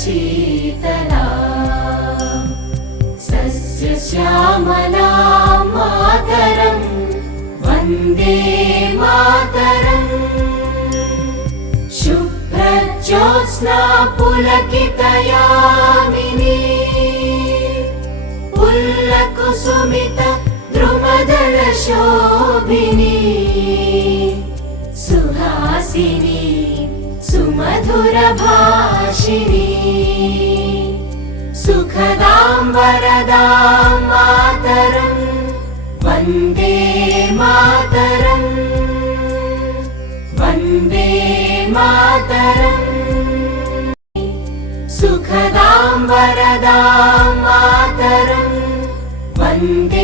शीतला सस्यश्यामला मातरं वन्दे मातरम् शुभ्रज्योत्स्ना पुलकितयामिनी पुल्लकुसुमित द्रुमदलशोभिनी सुहासिनी सुमधुरभाषिणी सुखदां वरदां मातरं वन्दे मातरम् वन्दे मातरम् सुखदां वरदां मातरं वन्दे